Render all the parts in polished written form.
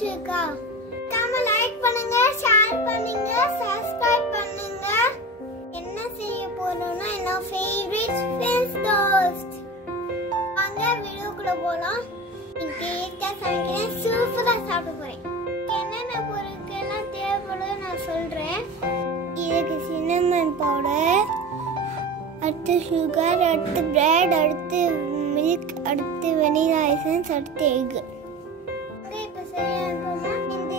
பிடிச்சிருக்கா? லைக் பண்ணுங்க, ஷேர் பண்ணுங்க, சப்ஸ்கிரைப் பண்ணுங்க. என்ன செய்ய போறோம்னா என்ன ஃபேவரட் ஃப்ரெண்ட்ஸ் டோஸ்ட். வாங்க வீடியோக்குள்ள போலாம். டேஸ்டா சமைக்கிறேன், சூப்பரா சாப்பிட போறேன். என்னென்ன பொருட்கள்லாம் தேவைப்படுது நான் சொல்றேன். இதுக்கு சின்னமன் பவுடர், அடுத்து சுகர், அடுத்து பிரெட், அடுத்து மில்க், அடுத்து வெனிலா எசன்ஸ், அடுத்து எக். இப்போ செய்யணும்னா இந்த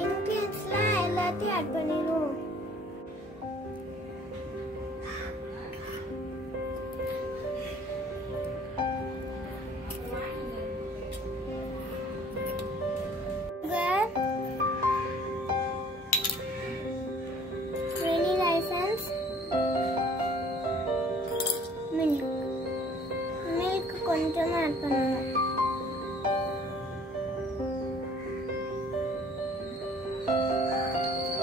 இன்கிரியன்ட்ஸ்லாம் எல்லாத்தையும் ஆட் பண்ணிடுவோம். வெனிலா எசன்ஸ், மில்க் கொஞ்சமா ஆட் பண்ணணும்.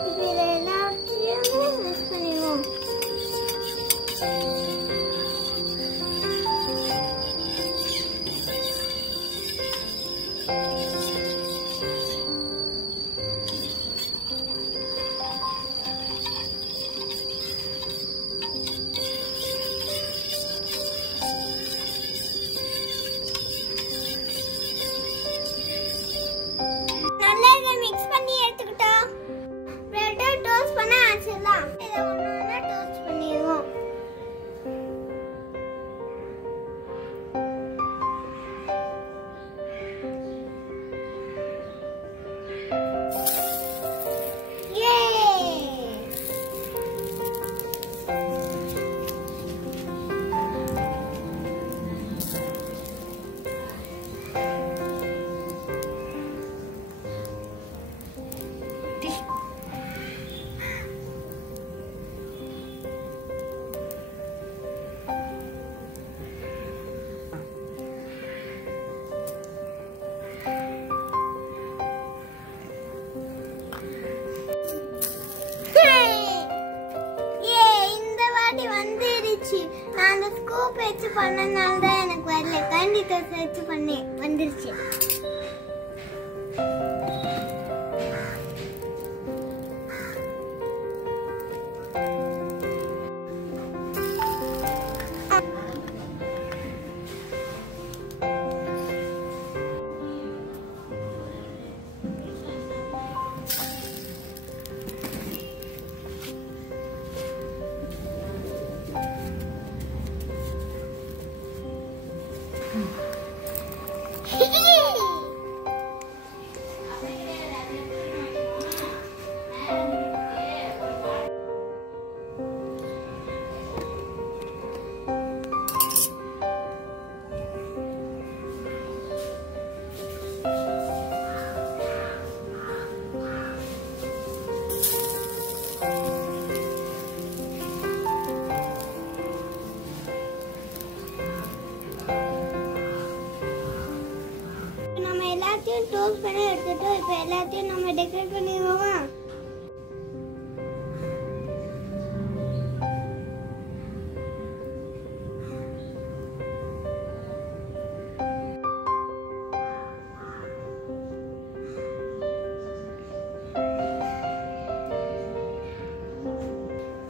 இப்போ இதை எல்லாத்தையும் மிக்ஸ் பண்ணிடுவோம். மிக்ஸ் பண்ணி எடுத்துக்கிட்டோம். பிரெட்டை டோஸ்ட் பண்ண ஆச்சுலாம். இதை ஒண்ணா டோஸ்ட் பண்ணிடுவோம். வந்துருச்சு. நான் அந்த ஸ்கூப் வச்சு பண்ணனால தான் எனக்கு வரல. கண்டிப்பா வச்சு பண்ணேன், வந்துருச்சு. எல்லாத்தையும் டோஸ்ட் பண்ணி எடுத்துட்டோம். இப்போ எல்லாத்தையும் நம்ம டெக்கரேட் பண்ணிடுவோமா?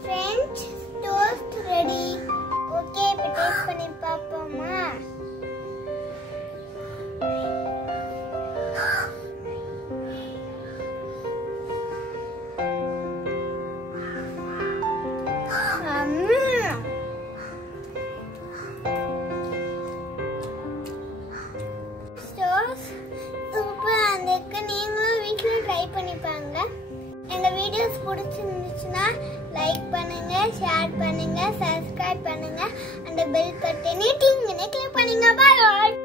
Friends, toast ready. ஓகே, இப்போ டேஸ்ட் பண்ணி பார்ப்போமா? சூப்பரா இருக்கு. நீங்களும் வீட்ல ட்ரை பண்ணி பாருங்க. எங்க வீடியோஸ் பிடிச்சிருந்துச்சுன்னா லைக் பண்ணுங்க, ஷேர் பண்ணுங்க, சப்ஸ்கிரைப் பண்ணுங்க, அந்த பெல் பட்டனை டிங்னு கிளிக் பண்ணுங்க. பாய்.